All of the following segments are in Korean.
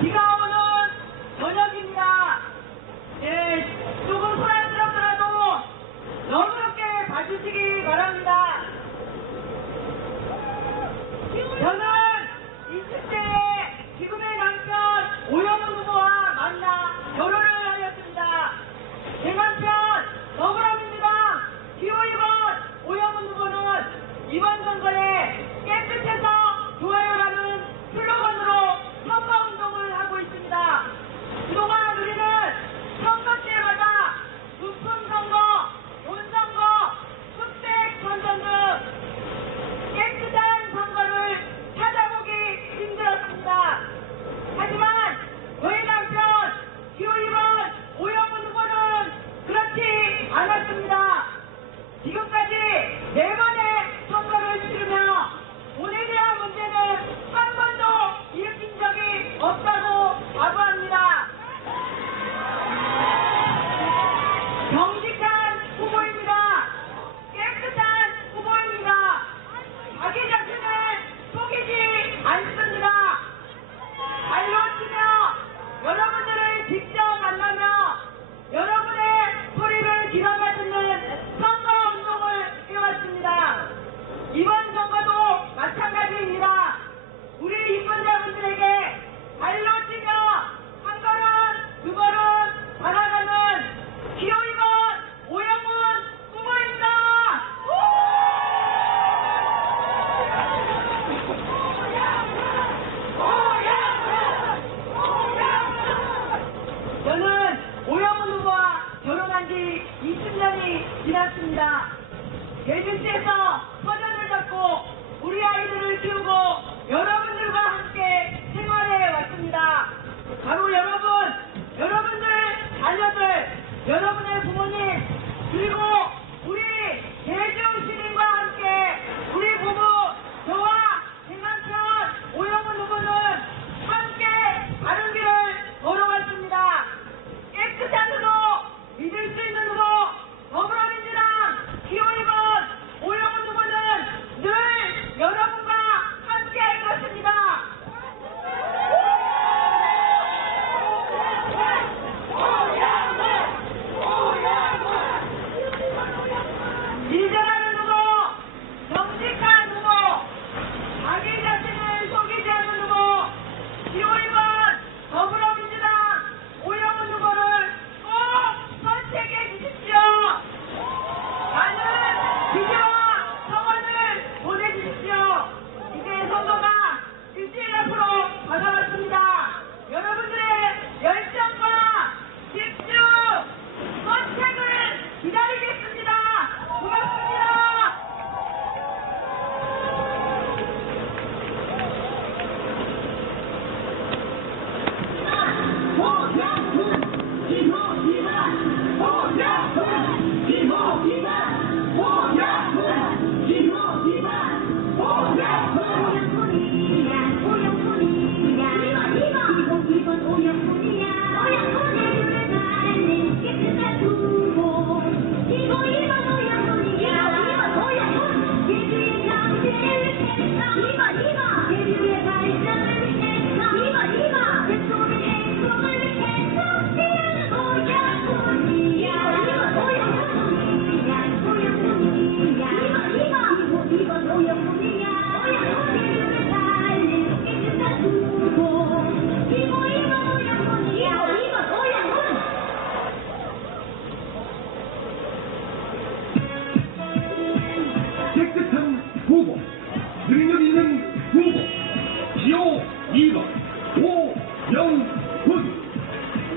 비가 오는 저녁입니다. 예, 조금 소란스럽더라도 너그럽게 봐주시기 바랍니다. 저는 20대에 지금의 남편 오영훈 후보와 만나 결혼을 하였습니다. 제 남편 더불어민주당 기호 2번 오영훈 후보는 이번 선거에 깨끗해서 좋아요라는 슬로건으로 선거운동을 하고 있습니다. 그동안 우리는 선거 때마다 높은 선거, 본선거, 흑색 선전 등 깨끗한 선거를 찾아보기 힘들었습니다. 하지만 저희 남편 기호 2번 오영훈 후보는 그렇지 않았습니다. 지금까지 4번의 선거를 치르며 돈에 대한 문제는 한 번도 일으킨 적이 없다고 자부합니다. 정직한 후보입니다. 깨끗한 후보입니다. 자기 자신을 속이지 않습니다. 발로 치며 여러분들을 직접 만나며 여러분의 소리를 귀담아 듣는 선거운동을 해왔습니다. 이번 선거도 마찬가지입니다. 우리 유권자분들에게 발로 치며 한 걸음 두 걸음 다가가는 기호 2번 오영훈 후보입니다. 저는 오영훈 후보와 결혼한 지 20년이 지났습니다. 제주시에서 터전을 잡고 우리 아이들을 키우고 여러분들과 함께 생활해 왔습니다. 바로 여러분, 여러분들 자녀들, 여러분의 부모님, 그리고 우리 제주 시민과 함께 우리 부부, 저와 제 남편 오영훈 후보는 함께 다른 길을 걸어왔습니다. 깨끗한 후보, 믿을 수 있는 후보, 더불어민주당 기호 2번 오영훈 후보는 늘 여러분과 함께 할 것입니다. 일절하는 후보, 정직한 후보, 자기 자신을 속이지 않는 후보, 기호 2번 더불어민주당 오영훈 후보를 꼭 선택해 주십시오. 많은 지지와 성원을 보내주십시오. 이제 선거가 일주일 앞으로 다가왔습니다. 여러분들의 열정과 집중, 선택을 기다리겠습니다. 고맙습니다. 깨끗한 후보, 능력 있는 후보, 기호 2번 오영훈.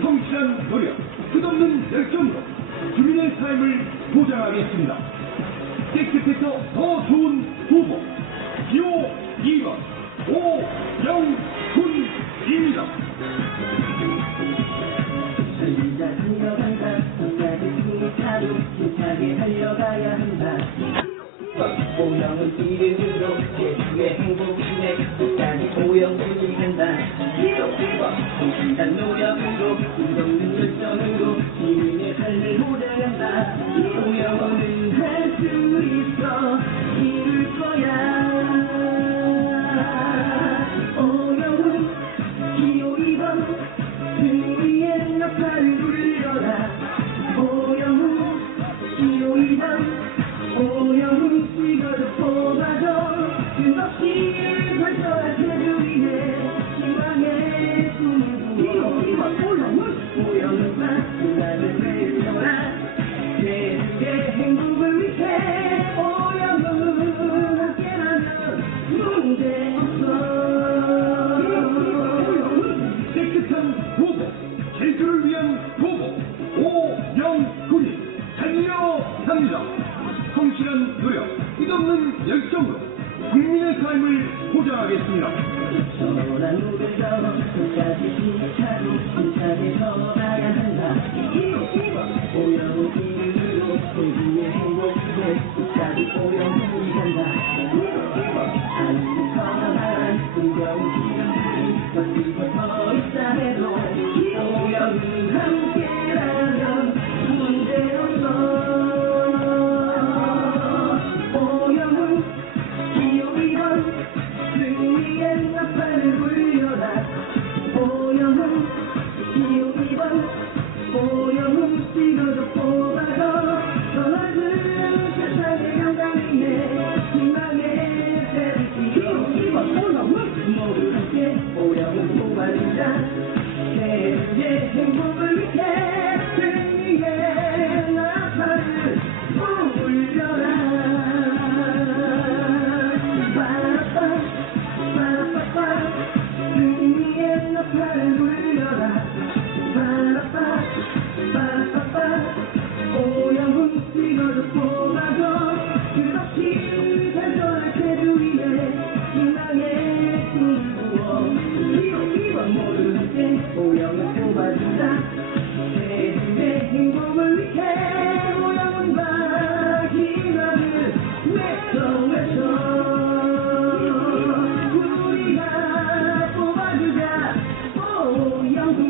성실한 노력, 끝없는 열정으로 주민의 삶을 보장하겠습니다. 깨끗해서 더 좋은 후보, 기호 2번 오영훈입니다. 달려간다 끝까지 타로 힘차게 달려가야 한다. 오영훈 이름으로 제주의 행복시대 끝까지 오영훈이 간다. 기호 2번 성실한 노력으로 끝없는 열정으로 시민의 삶을 보장한다. 오영훈은 할 수 있어 이룰 거야. 오영훈 기호 2번 열정으로 국민의 삶을 보장하겠습니다. 소란 우려서 끝까지 힘차고 힘차게 서가야 한다. 오염은 이름으로 세계의 행복을 끝까지 오염을 간다. 하늘이 커다란 풍경이 멋지고 더 있다 해도 오염은 함께라면 문제 없어. 오염은 기호이번 승리의 나팔을 불려라. 오염은 기호이번 오염은 찍어도 뽑아도 더 넓은 세상의 영광 위에 희망의 별이 기호이번 오염은 모두 함께 오염은 뽑아주자. 세계의 행복을 위해 승리의 나팔을 불려라. 승리의 나팔을 불려라. 오염은 찍어도 뽑아도 끝없이 단전한 태주 위에 희망의 꿈을 부어 기호기원 모두 함께 오염을 뽑아주자. 세상의 행복을 위해 오염과 희망을 외쳐 우리가 뽑아주자. 오염은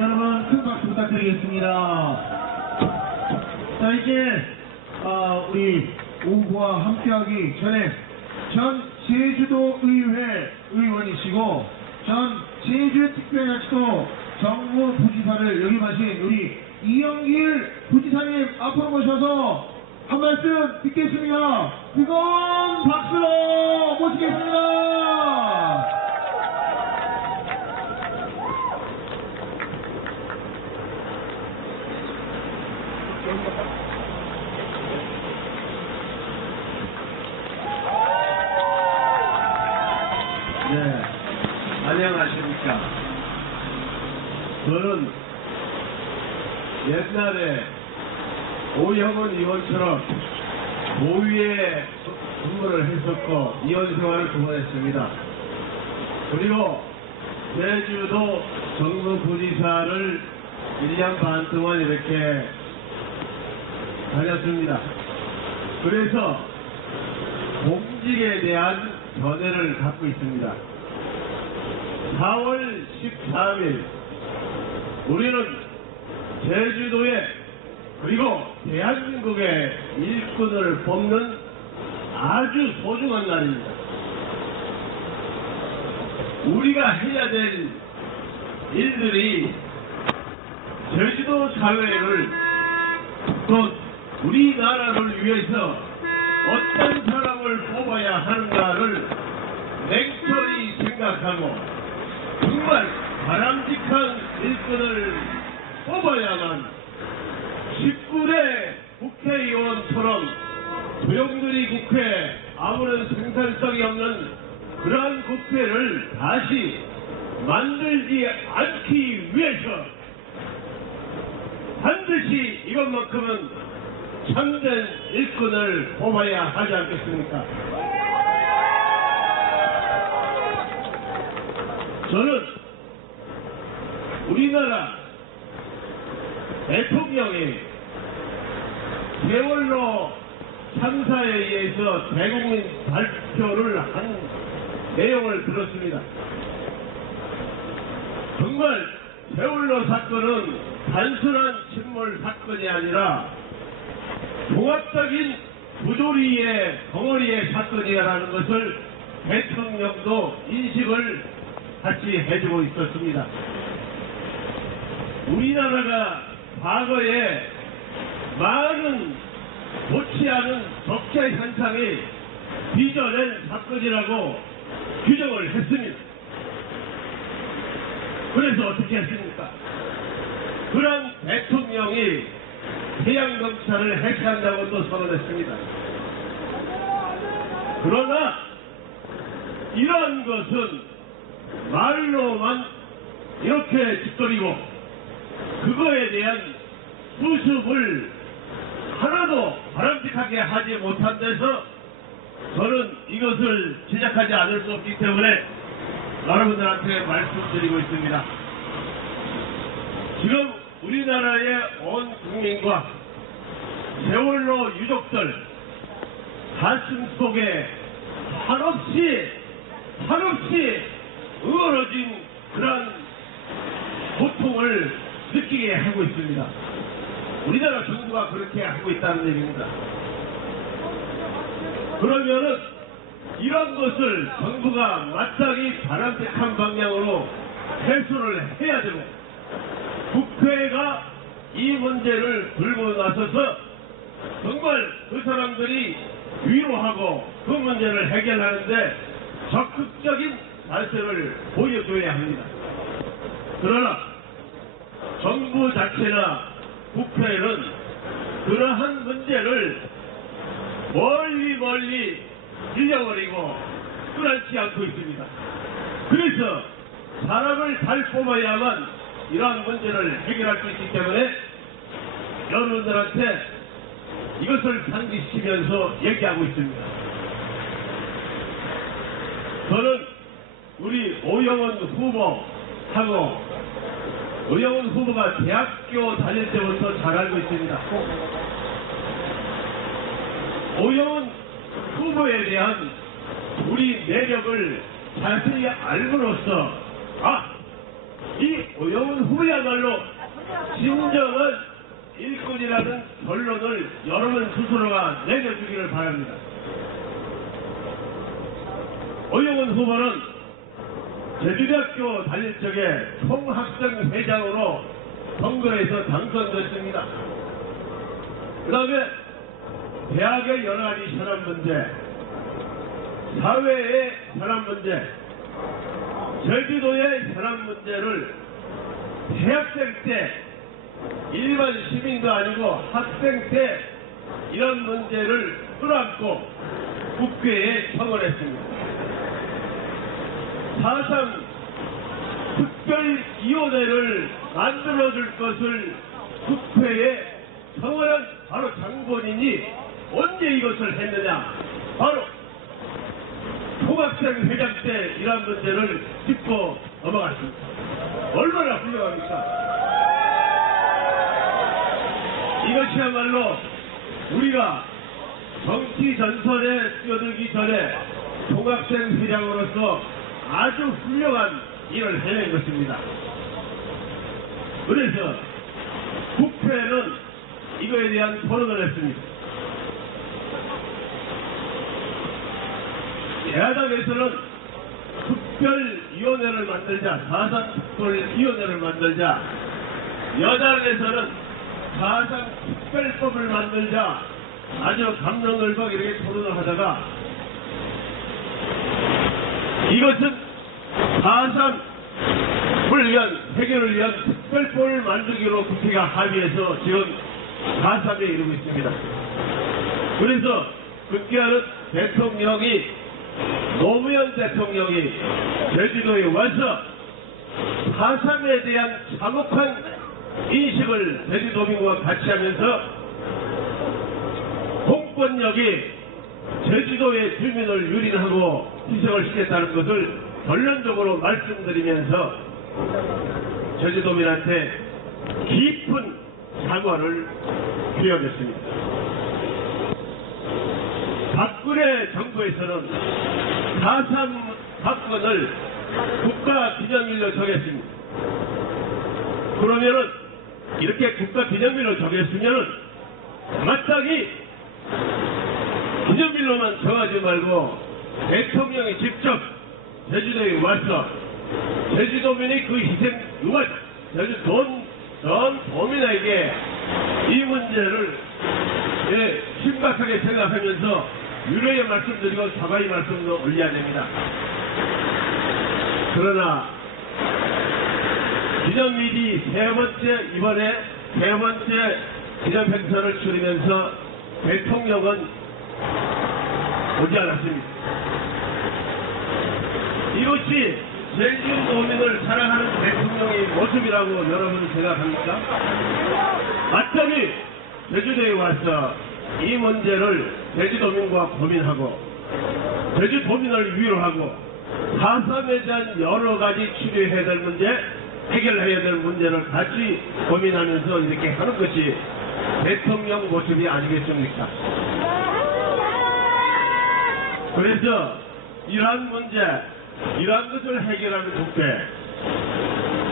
여러분 큰 박수 부탁드리겠습니다. 자 이제 우리 오후와 함께하기 전에 전 제주도의회 의원이시고 전 제주특별자치도 정무부지사를 역임하신 우리 이영길 부지사님 앞으로 모셔서 한 말씀 듣겠습니다. 뜨거운 박수로 모시겠습니다. 네, 안녕하십니까. 저는 옛날에 오형원 의원처럼 도의회 근무를 했었고 의원 생활을 두 번 했습니다. 그리고 제주도 정무부지사를 1년 반 동안 이렇게 다녔습니다. 그래서 공직에 대한 견해를 갖고 있습니다. 4월 13일 우리는 제주도에 그리고 대한민국의 일꾼을 뽑는 아주 소중한 날입니다. 우리가 해야 될 일들이 제주도 사회를 또 우리나라를 위해서 어떤 사람을 뽑아야 하는가를 냉철히 생각하고 정말 바람직한 일꾼을 뽑아야만 19대 국회의원처럼 조용들이 국회, 아무런 생산성이 없는 그러한 국회를 다시 만들지 않기 위해서 반드시 이것만큼은 참된 일꾼을 뽑아야 하지 않겠습니까? 저는 우리나라 대통령이 세월호 참사에 의해서 대국민 발표를 한 내용을 들었습니다. 정말 세월호 사건은 단순한 침몰 사건이 아니라 종합적인 부조리의 덩어리의 사건이라는 것을 대통령도 인식을 같이 해주고 있었습니다. 우리나라가 과거에 많은 좋지 않은 적자 현상이 빚어낸 사건이라고 규정을 했습니다. 그래서 어떻게 했습니까? 그런 대통령이 해양경찰을 해체한다고 또 선언했습니다. 그러나 이러한 것은 말로만 이렇게 짓거리고 그거에 대한 수습을 하나도 바람직하게 하지 못한 데서 저는 이것을 제작하지 않을 수 없기 때문에 여러분들한테 말씀드리고 있습니다. 지금 우리나라의 온 국민과 세월호 유족들 가슴 속에 한없이 으어러진 그런 고통을 느끼게 하고 있습니다. 우리나라 정부가 그렇게 하고 있다는 얘기입니다. 그러면은 이런 것을 정부가 마땅히 바람직한 방향으로 해소를 해야 되고 국회가 이 문제를 들고 나서서 정말 그 사람들이 위로하고 그 문제를 해결하는데 적극적인 자세를 보여줘야 합니다. 그러나 정부 자체나 국회는 그러한 문제를 멀리 잃어버리고 끌어안지 않고 있습니다. 그래서 사람을 잘 뽑아야만 이러한 문제를 해결할 수 있기 때문에 여러분들한테 이것을 상기시키면서 얘기하고 있습니다. 저는 우리 오영훈 후보하고 오영훈 후보가 대학교 다닐 때부터 잘 알고 있습니다. 오영훈 후보에 대한 우리 매력을 자세히 알고로서 이 오영훈 후보야말로 진정한 일꾼이라는 결론을 여러분 스스로가 내려주기를 바랍니다. 오영훈 후보는 제주대학교 다닐 적에 총학생 회장으로 선거에서 당선됐습니다. 그 다음에 대학의 여러 가지 현안 문제, 사회의 현안 문제, 제주도의 현안 문제를 대학생 때 일반 시민도 아니고 학생 때 이런 문제를 끌어안고 국회에 청원했습니다. 4.3 특별위원회를 만들어줄 것을 국회에 청원한 바로 장본인이 언제 이것을 했느냐? 바로 총학생 회장 때 이런 문제를 짚고 넘어갔습니다. 얼마나 훌륭합니까? 이것이야말로 우리가 정치 전선에 뛰어들기 전에 총학생 회장으로서 아주 훌륭한 일을 해낸 것입니다. 그래서 국회는 이거에 대한 토론을 했습니다. 야당에서는 위원회를 만들자, 사상특별위원회를 만들자, 여당에서는 사상특별법을 만들자, 아주 감론을박 이렇게 토론을 하다가 이것은 사상을 위한 해결을 위한 특별법을 만들기로 국회가 합의해서 지금 4.3에 이르고 있습니다. 그래서 국회의원은 대통령이 노무현 대통령이 제주도에 와서 4.3에 대한 참혹한 인식을 제주도민과 같이 하면서 공권력이 제주도의 주민을 유린하고 희생을 시켰다는 것을 결론적으로 말씀드리면서 제주도민한테 깊은 사과를 표현했습니다. 박근혜 정부에서는 4.3 사건을 국가 기념일로 정했습니다. 그러면은 이렇게 국가 기념일로 정했으면은 마땅히 기념일로만 정하지 말고 대통령이 직접 제주도에 와서 제주도민이 그 희생 누가 전 도민에게 이 문제를 심각하게 생각하면서 유례의 말씀드리고 사과의 말씀도 올려야 됩니다. 그러나 기념일이 이번에 세 번째 기념행사를 치르면서 대통령은 오지 않았습니다. 이것이 제주도민을 사랑하는 대통령의 모습이라고 여러분 생각합니까? 마땅히 제주도에 와서 이 문제를 제주도민과 고민하고 제주도민을 위로하고 4.3에 대한 여러 가지 치료해야 될 문제, 해결해야 될 문제를 같이 고민하면서 이렇게 하는 것이 대통령 모습이 아니겠습니까? 그래서 이러한 문제, 이러한 것을 해결하는 국회,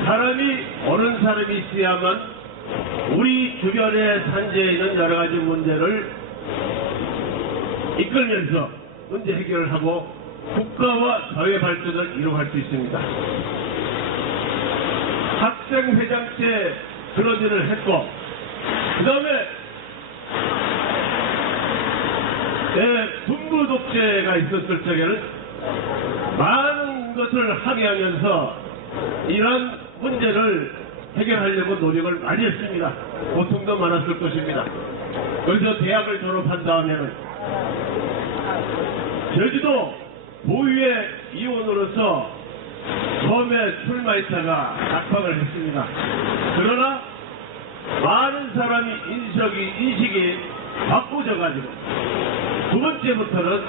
사람이 옳은 사람이 있어야만 우리 주변에 산재해 있는 여러 가지 문제를 이끌면서 문제 해결을 하고 국가와 사회 발전을 이루어갈 수 있습니다. 학생회장 때 그런 일을 했고, 그 다음에 군부 독재가 있었을 적에는 많은 것을 항의하면서 이러한 문제를 해결하려고 노력을 많이 했습니다. 고통도 많았을 것입니다. 그래서 대학을 졸업한 다음에는 제주도 보유의 의원으로서 처음에 출마했다가 낙방을 했습니다. 그러나 많은 사람이 인식이 바꾸져가지고 두 번째부터는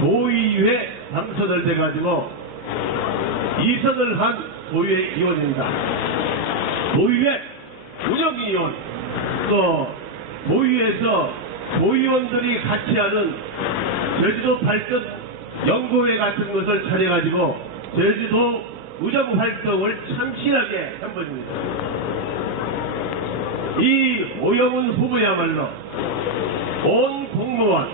도의회 당선을 돼가지고 2선을 한 도의회 의원입니다. 도의회 운영위원, 또 도의회에서 도의원들이 같이 하는 제주도 발전 연구회 같은 것을 차려가지고 제주도 의정 활동을 참신하게 한 분입니다. 이 오영훈 후보야말로 온 공무원,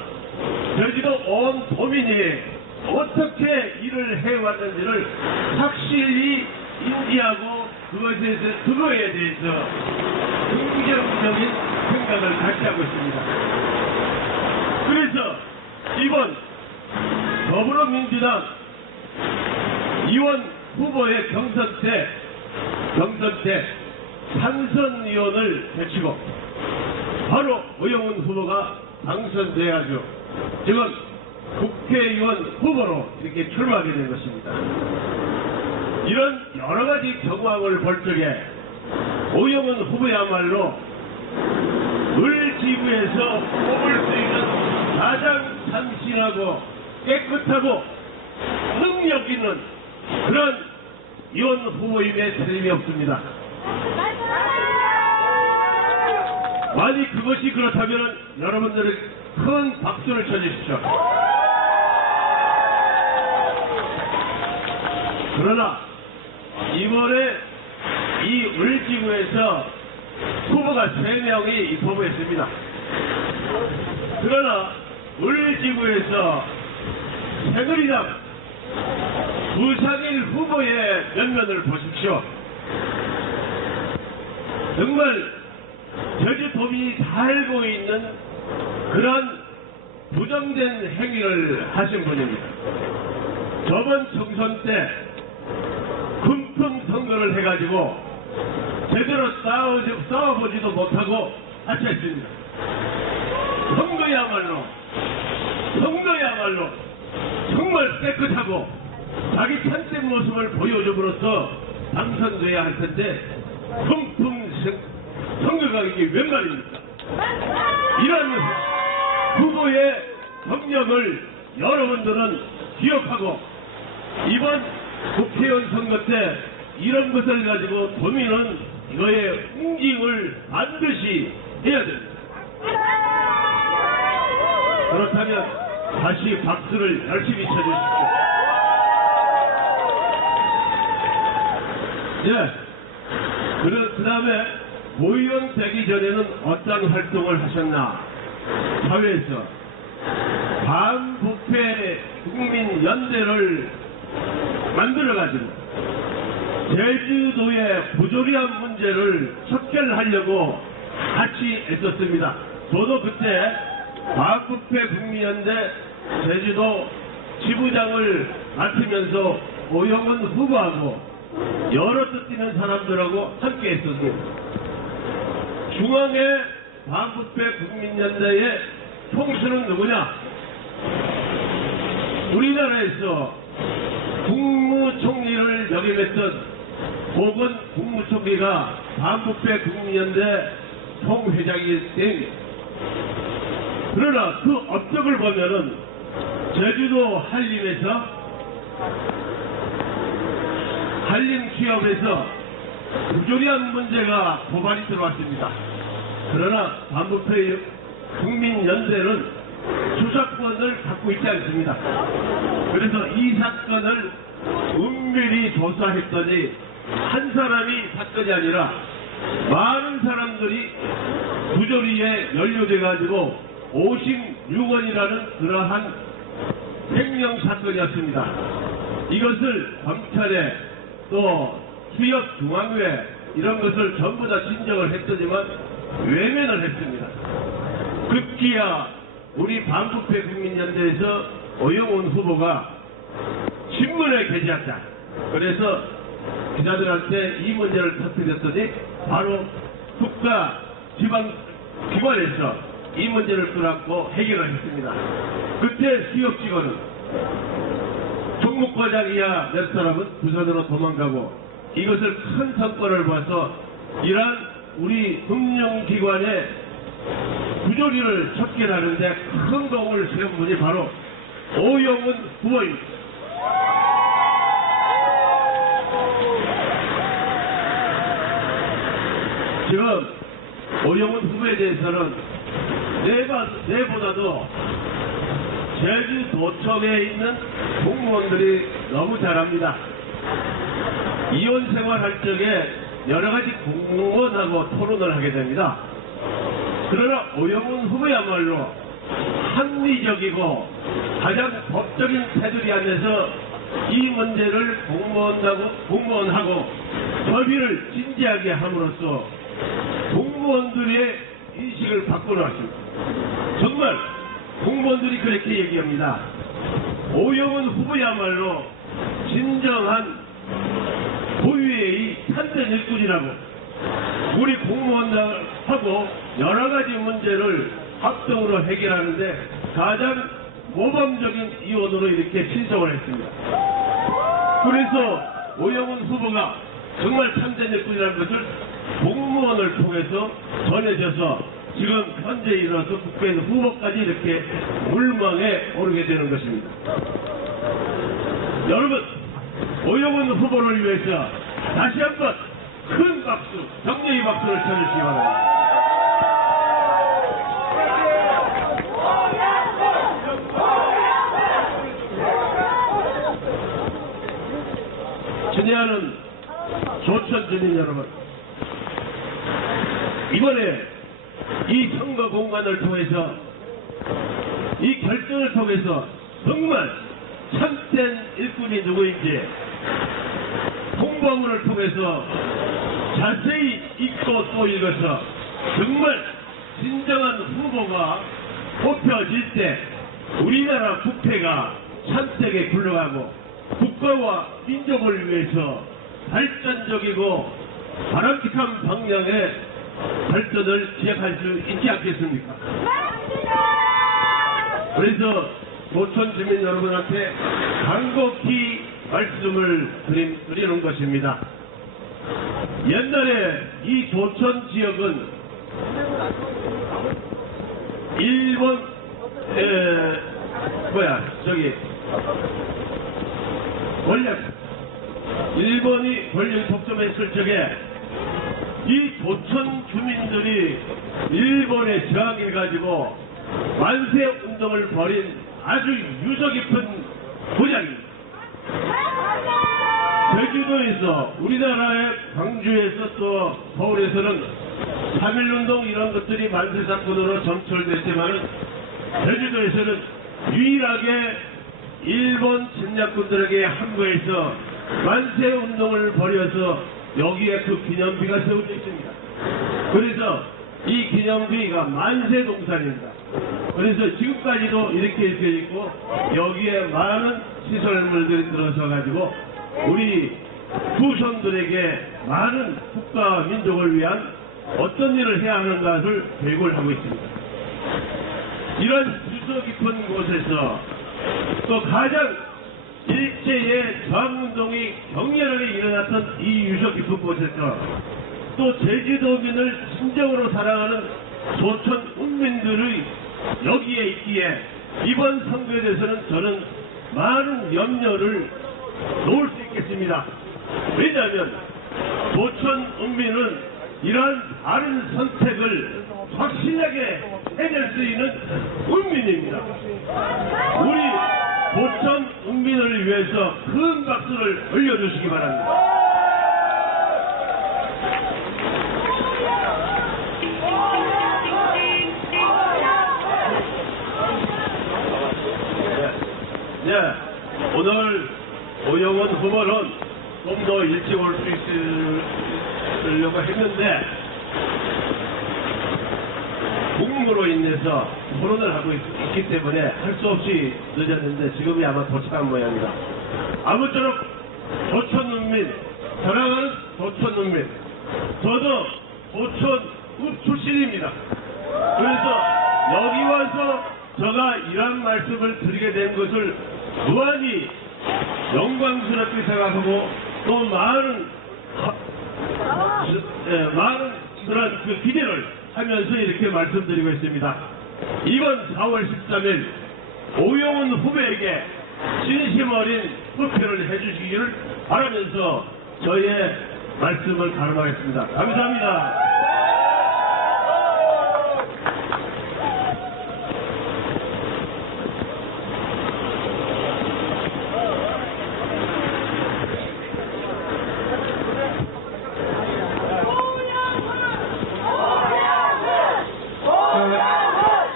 제주도 온 도민이 어떻게 일을 해왔는지를 확실히 인지하고 그거에 대해서 긍정적인 생각을 같이 하고 있습니다. 그래서 이번 더불어민주당 의원 후보의 경선 때 당선위원을 제치고 바로 오영훈 후보가 당선돼야죠. 지금 국회의원 후보로 이렇게 출마하게 된 것입니다. 이런 여러 가지 정황을 볼 적에 오영훈 후보야말로 을지구에서 뽑을 수 있는 가장 참신하고 깨끗하고 능력 있는 그런 의원 후보임에 틀림이 없습니다. 만약 그것이 그렇다면 여러분들은 큰 박수를 쳐주십시오. 그러나 이번에 이 을지구에서 후보가 3명이 입후보했습니다. 그러나 을지구에서 새누리당 부상일 후보의 면면을 보십시오. 정말 제주도민이 다 알고 있는 그런 부정된 행위를 하신 분입니다. 저번 총선 때 금품 선거를 해가지고 제대로 싸워보지도 못하고 하차했습니다. 선거야말로 정말 깨끗하고 자기 참된 모습을 보여줌으로써 당선돼야 할 텐데 금품 선거가 이게 웬 말입니까? 이런 후보의 경력을 여러분들은 기억하고 이번 국회의원 선거 때 이런 것을 가지고 도민은 이거의 응징을 반드시 해야 됩니다. 그렇다면 다시 박수를 열심히 쳐주십시오. 예. 그 다음에 모의원 되기 전에는 어떤 활동을 하셨나? 사회에서 반부패 국민연대를 만들어가지고 제주도의 부조리한 문제를 척결하려고 같이 애썼습니다. 저도 그때 반부패 국민연대 제주도 지부장을 맡으면서 오영훈 후보하고 여러 뜻 있는 사람들하고 함께 했었습니다. 중앙의 반부패 국민연대의 총수는 누구냐? 우리나라에서 국무총리를 역임했던 고건 국무총리가 반부패 국민연대 총회장이 됩니다. 그러나 그 업적을 보면은 제주도 한림 취업에서 부조리한 문제가 고발이 들어왔습니다. 그러나 반부패 국민연대는 수사권을 갖고 있지 않습니다. 그래서 이 사건을 은밀히 조사했더니 한 사람이 사건이 아니라 많은 사람들이 부조리에 연루돼가지고 56원이라는 그러한 횡령 사건이었습니다. 이것을 검찰에 또 수협중앙회 이런 것을 전부 다 진정을 했더니만 외면을 했습니다. 급기야 우리 반부패 국민연대에서 오영훈 후보가 신문에 게재했다. 그래서 기자들한테 이 문제를 터뜨렸더니 바로 국가 지방기관에서 이 문제를 끌어안고 해결을 했습니다. 그때 수협직원은 총무과장 이하 몇 사람은 부산으로 도망가고 이것을 큰 성과를 봐서 이러한 우리 금융기관의 부조리를 척결하는데 큰 공을 세운 분이 바로 오영훈 후보입니다. 지금 오영훈 후보에 대해서는 내보다도 제주도청에 있는 공무원들이 너무 잘합니다. 이혼 생활할 적에 여러 가지 공무원하고 토론을 하게 됩니다. 그러나 오영훈 후보야말로 합리적이고 가장 법적인 테두리 안에서 이 문제를 공무원하고 협의를 진지하게 함으로써 공무원들의 인식을 바꿔놓았습니다. 정말 공무원들이 그렇게 얘기합니다. 오영훈 후보야말로 진정한 고유의 참된 일꾼이라고 우리 공무원들하고 여러 가지 문제를 합동으로 해결하는데 가장 모범적인 이원으로 이렇게 신청을 했습니다. 그래서 오영훈 후보가 정말 참된 일꾼이라는 것을 공무원을 통해서 전해져서 지금 현재 일어서 국회의원 후보까지 이렇게 물망에 오르게 되는 것입니다. 여러분, 오영훈 후보를 위해서 다시 한번 큰 박수, 격려의 박수를 쳐주시기 바랍니다. 친애하는 조천 주민 여러분, 이번에 이 선거 공간을 통해서 이 결정을 통해서 정말 참된 일꾼이 누구인지 홍보문을 통해서 자세히 읽고 또 읽어서 정말 진정한 후보가 뽑혀질 때 우리나라 국회가 참되게 굴러가고 국가와 민족을 위해서 발전적이고 바람직한 방향의 발전을 시작할 수 있지 않겠습니까? 그래서 도천 주민 여러분한테 간곡히 말씀을 드리는 것입니다. 옛날에 이 도천 지역은 일본 일본이 권력 독점했을 적에 이 도천 주민들이 일본에 저항해가지고 만세 운동을 벌인 아주 유서 깊은 고장입니다. 제주도에서 우리나라의 광주에서 또 서울에서는 3.1운동 이런 것들이 만세 사건으로 점철됐지만 제주도에서는 유일하게 일본 침략군들에게 항거해서 만세 운동을 벌여서 여기에 그 기념비가 세워져 있습니다. 그래서 이 기념비가 만세동산입니다. 그래서 지금까지도 이렇게 되어 있고 여기에 많은 시설물들이 들어서 가지고 우리 후손들에게 많은 국가와 민족을 위한 어떤 일을 해야 하는가를 교육을 하고 있습니다. 이런 유서 깊은 곳에서 또 가장 일제의 저항운동이 격렬하게 일어났던 이 유서 깊은 곳에서 또 제주도민을 진정으로 사랑하는 도천 국민들의 여기에 있기에 이번 선거에 대해서는 저는 많은 염려를 놓을 수 있겠습니다. 왜냐하면 도천 국민은 이러한 바른 선택을 확실하게 해낼 수 있는 국민입니다. 우리 도천 국민을 위해서 큰 박수를 올려주시기 바랍니다. 오늘 오영훈 후보는 좀 더 일찍 올 수 있으려고 했는데 공무로 인해서 토론을 하고 있기 때문에 할 수 없이 늦었는데 지금이 아마 도착한 모양입니다. 아무쪼록 도천 농민, 사랑하는 도천 농민, 저도 도천 출신입니다. 그래서 여기 와서 제가 이런 말씀을 드리게 된 것을 무한히 영광스럽게 생각하고 또 많은 그런 그 기대를 하면서 이렇게 말씀드리고 있습니다. 이번 4월 13일 오영훈 후보에게 진심 어린 투표를 해주시기를 바라면서 저의 말씀을 가름하겠습니다. 감사합니다.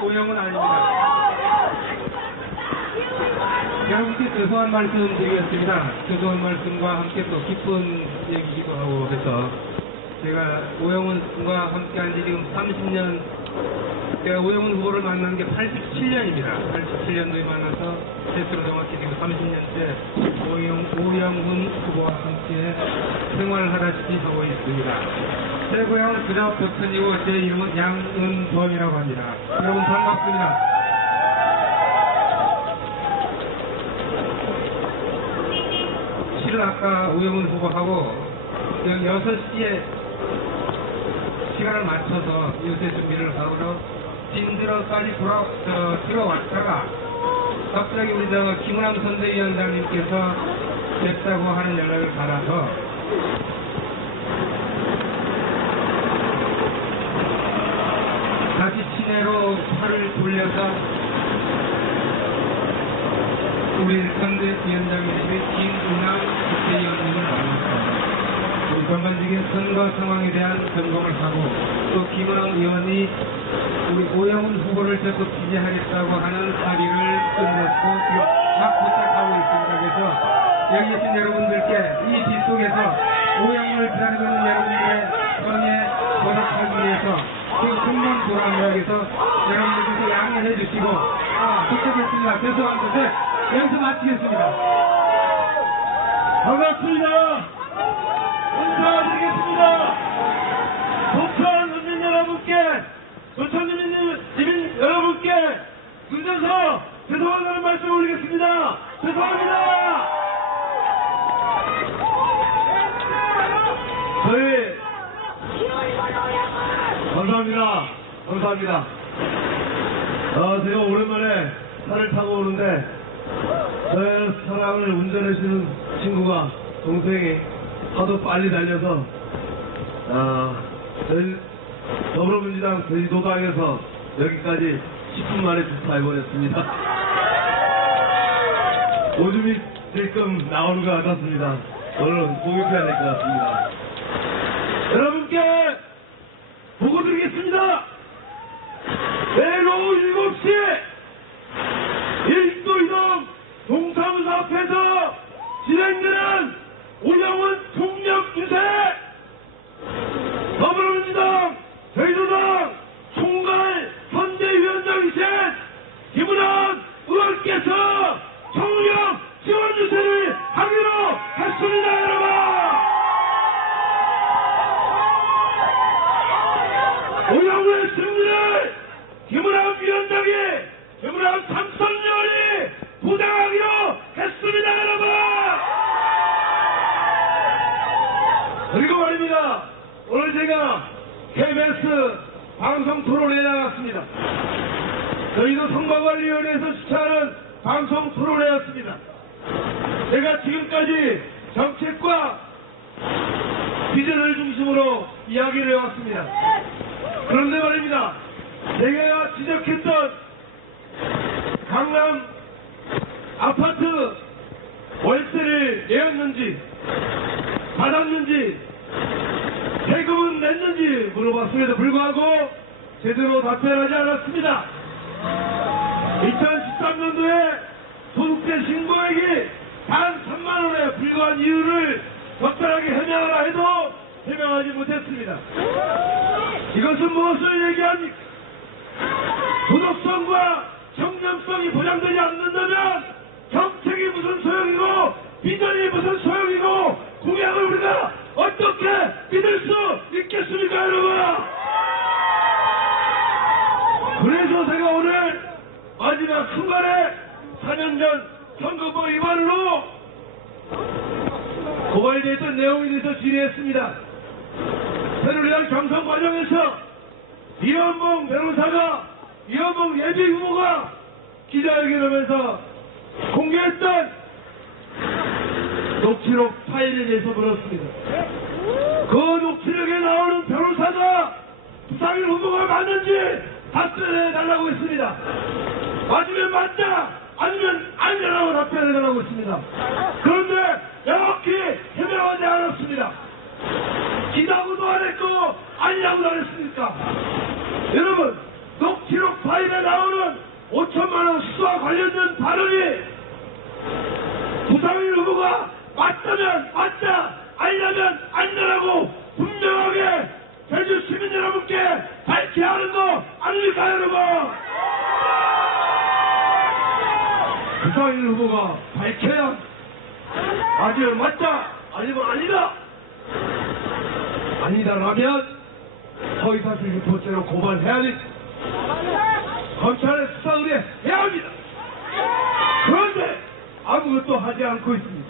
오영훈 아닙니다. 여러분께 죄송한 말씀 드리겠습니다. 죄송한 말씀과 함께 또 기쁜 얘기기도 하고 해서 제가 오영훈과 함께한 지 지금 30년, 제가 오영훈 후보를 만난 게 87년입니다. 87년도에 만나서 실제로 정확히 지금 30년째 오영훈 후보와 함께 생활을 하다시피 하고 있습니다. 제 고향은 그저 벽천이고 제 이름은 양은범이라고 합니다. 여러분 반갑습니다. 실은 아까 오영훈 후보하고 6시에 시간을 맞춰서 요새 준비를 하고 진주로까지 들어왔다가 갑자기 우리 김은남 선대위원장님께서 뵙자고 하는 연락을 받아서 다시 시내로 팔을 돌려서 우리 선대위원장님이 김은남 국회의원님을 만났습니다. 전반적인 선거 상황에 대한 점검을 하고 또 김은남 의원이 우리 오영훈 후보를 적극 지지하겠다고 하는 합의를 끝냈고 막 부탁하고 있습니다. 그래서 여기 계신 여러분들께 이 뒷속에서 오영을 기다리고 있는 여러분들의 성에 보답하기 위해서 그 금방 보람을 위해서 여러분들께서 양해해 주시고 도착했습니다. 죄송한 것을 여기서 마치겠습니다. 반갑습니다. 인사드리겠습니다. 도천 국민 여러분께, 도천 주민 여러분께 늦어서 죄송하다는 말씀 올리겠습니다. 죄송합니다. 저희 감사합니다. 제가 오랜만에 차를 타고 오는데 저의 차량을 운전해주는 친구가, 동생이 하도 빨리 달려서 저희 더불어민주당 제주도당에서 여기까지 10분 만에 주차해버렸습니다. 오줌이 지금 나오는 것 같았습니다. 오늘은 목욕해야 될 것 같습니다. 여러분께 보고 드리겠습니다. 내일 오후 7시 일도이동 동사무소 앞에서 진행되는 오영훈 총력 유세, 더불어민주당 제주도당 총괄 선대위원장이신 김은환 의원께서 총력 지원 유세를 하기로 했습니다. 여러분, 오영훈의 승리를 김은환 위원장이, 김은환 삼선위원이 보장하기로 했습니다. 여러분, 그리고 말입니다. 오늘 제가 KBS 방송 토론회에 나갔습니다. 저희도 선거관리위원회에서 주최하는 방송 토론회였습니다. 제가 지금까지 정책과 비전을 중심으로 이야기를 해왔습니다. 그런데 말입니다. 제가 지적했던 강남 아파트 월세를 내었는지 받았는지 세금은 냈는지 물어봤음에도 불구하고 제대로 답변하지 않았습니다. 2013년도에 소득세 신고액이 단 3만원에 불과한 이유를 적절하게 해명하라 해도 해명하지 못했습니다. 이것은 무엇을 얘기합니까? 도덕성과 청렴성이 보장되지 않는다면 정책이 무슨 소용이고 비전이 무슨 소용이고 공약을 우리가 어떻게 믿을 수 있겠습니까, 여러분? 그래서 제가 오늘 마지막 순간에 4년 전 선거법 위반으로 고발됐던 내용에 대해서 질의했습니다. 새누리당 경선 과정에서 이현봉 변호사가, 이현봉 예비 후보가 기자회견하면서 공개했던 녹취록 파일에 대해서 물었습니다. 그 녹취록에 나오는 변호사가 부상일 후보가 맞는지 답변해 달라고 했습니다. 맞으면 맞다, 아니면 아니라고 답변해 달라고 했습니다. 그런데 명확히 해명하지 않았습니다. 기다고도 안 했고 아니라고도 안 했습니까? 여러분, 녹취록 파일에 나오는 5천만원 수와 관련된 발언이 부상일 후보가 맞다면 맞다, 아니라면 아니라고 분명하게 제주 시민 여러분께 밝혀야 하는 거 아닙니까, 여러분? 부상일 후보가 밝혀야 맞으면 맞다, 아니면 아니다, 아니다라면 허위사실 유포죄로 고발해야 돼. 검찰에 수사 의뢰해야 합니다. 그런데 아무것도 하지 않고 있습니다.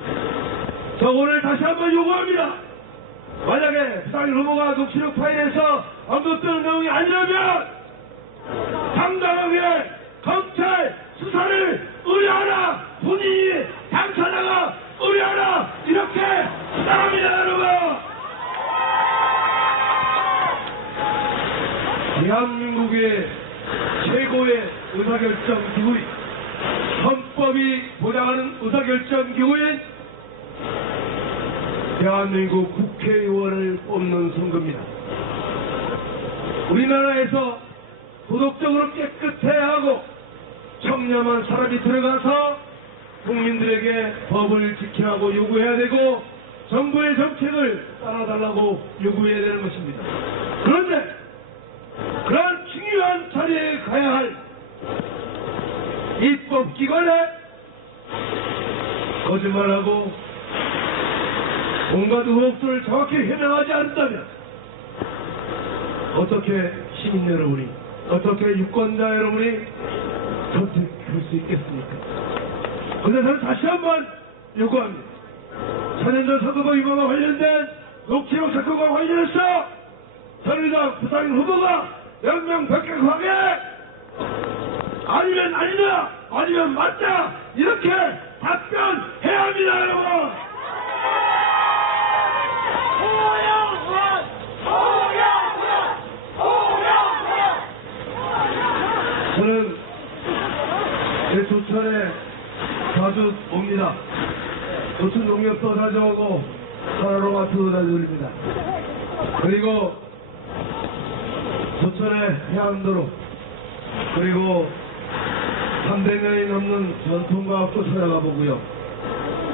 저 오늘 다시 한번 요구합니다. 만약에 부상일 후보가 녹취록 파일에서 언급되는 내용이 아니라면 당당하게 검찰 수사를 의뢰하라, 본인이 당사자가 의뢰하라, 이렇게 주장합니다. 여러분, 대한민국의 최고의 의사결정 기구인, 헌법이 보장하는 의사결정 기구인 대한민국 국회의원을 뽑는 선거입니다. 우리나라에서 도덕적으로 깨끗해야 하고 청렴한 사람이 들어가서 국민들에게 법을 지키라고 요구해야 되고 정부의 정책을 따라달라고 요구해야 되는 것입니다. 그런데 그런 중요한 자리에 가야 할 입법기관에 거짓말하고 온갖 의혹들을 정확히 해명하지 않는다면 어떻게 시민 여러분이, 어떻게 유권자 여러분이 선택할 수 있겠습니까? 그래서 저는 다시 한번 요구합니다. 4년 전 선거법 위반과 관련된 녹취록 사건과 관련해서 새누리당 부상인 후보가 명명백백하게 아니면 아니다, 아니면 맞다, 이렇게 답변해야 합니다, 여러분! 저는 조천에 자주 옵니다. 조천 농협도 자주 오고 하나로마트도 자주 올립니다. 그리고 조천의 해안도로, 그리고 300년이 넘는 전통과학도 찾아가 보고요.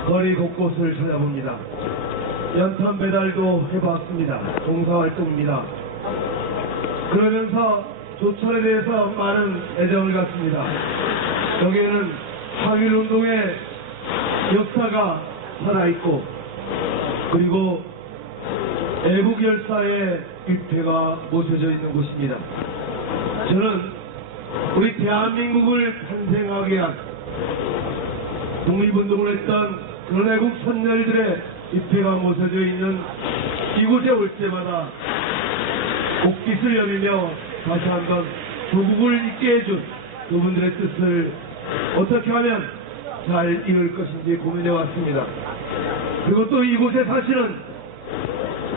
거리 곳곳을 찾아봅니다. 연탄 배달도 해봤습니다. 봉사활동입니다. 그러면서 조천에 대해서 많은 애정을 갖습니다. 여기에는 4.1운동의 역사가 살아있고, 그리고 애국 열사의 위패가 모셔져 있는 곳입니다. 저는 우리 대한민국을 탄생하게 한, 독립운동을 했던 그런 애국 선열들의 위패가 모셔져 있는 이곳에 올 때마다 복깃을 여미며 다시 한번 조국을 잊게 해준 그분들의 뜻을 어떻게 하면 잘 이룰 것인지 고민해 왔습니다. 그리고 또 이곳에 사시는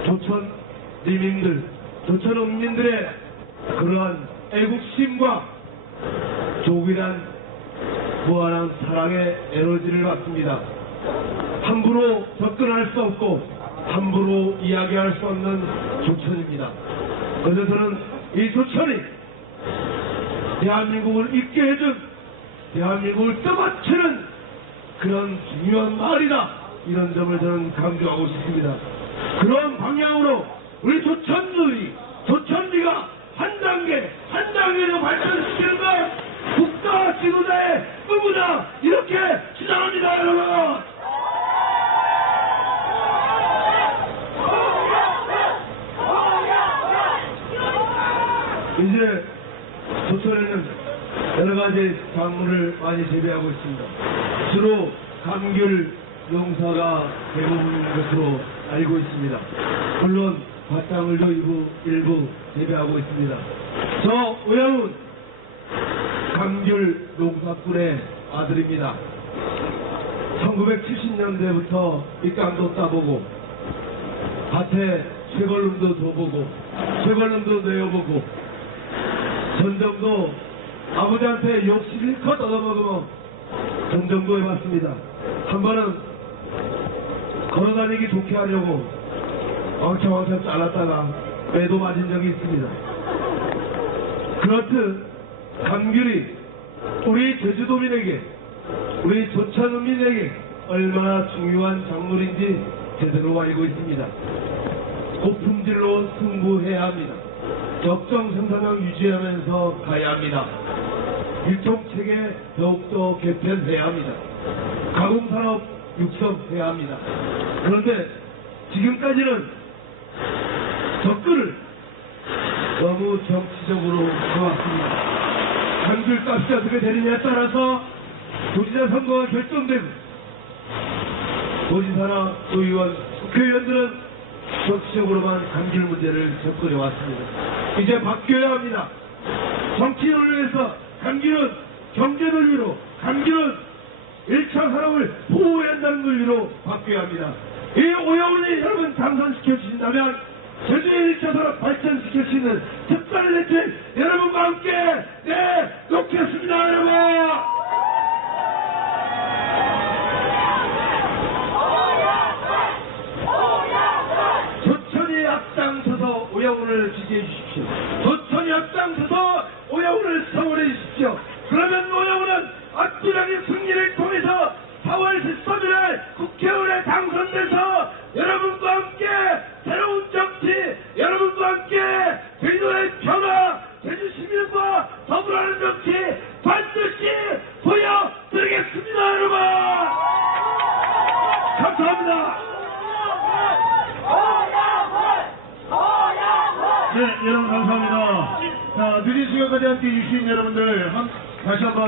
조천 리민들, 조천 국민들의 그러한 애국심과 조국이란 무한한 사랑의 에너지를 받습니다. 함부로 접근할 수 없고 함부로 이야기할 수 없는 조천입니다. 그래서 저는 이 조천이 대한민국을 잊게 해준, 대한민국을 떠받치는 그런 중요한 마을이다, 이런 점을 저는 강조하고 싶습니다. 그런 방향으로 우리 조천들이, 조천리가 한 단계 한 단계로 발전시키는 것 국가 지도자의 의무다, 이렇게 주장합니다, 여러분. 이제 조천에는 여러 가지 작물을 많이 재배하고 있습니다. 주로 감귤 농사가 대부분인 것으로 알고 있습니다. 물론 밭작물도 일부 재배하고 있습니다. 저 오영훈 감귤 농사꾼의 아들입니다. 1970년대부터 밑강도 따보고 밭에 쇠걸름도 줘보고 쇠걸름도 내어보고 전정도 아버지한테 욕 실컷 얻어먹으면 전정도 해봤습니다. 한 번은 걸어다니기 좋게 하려고 왕창왕창 잘랐다가 매도 맞은 적이 있습니다. 그렇듯 감귤이 우리 제주도민에게, 우리 조천민에게 얼마나 중요한 작물인지 제대로 알고 있습니다. 고품질로 승부해야 합니다. 적정 생산량 유지하면서 가야 합니다. 일종체계 더욱더 개편해야 합니다. 가공산업 육성해야 합니다. 그런데 지금까지는 접근을 너무 정치적으로 해왔습니다. 감귤값이 어떻게 되느냐에 따라서 도지사 선거가 결정되고 도지사나 도의원, 국회의원들은 정치적으로만 감귤 문제를 접근해 왔습니다. 이제 바뀌어야 합니다. 정치 논리에서 감귤은 경제 논리로, 감귤은 1차 산업을 보호해야 한다는 논리로 바뀌어야 합니다. 이 오영훈이 여러분 당선시켜 주신다면 제주의 1차 산업 발전시킬 수 있는 특별한 대책 여러분과 함께 내놓겠습니다, 여러분! 조천이 앞장서서 오영훈을 지지해 주십시오. 조천이 앞장서서 오영훈을 성원해 주십시오. 그러면 오영훈은 압도적인 승리를 통해서 네, 여러분 감사합니다. 자, 늦은 시간까지 함께 해주신 여러분들 다시 한번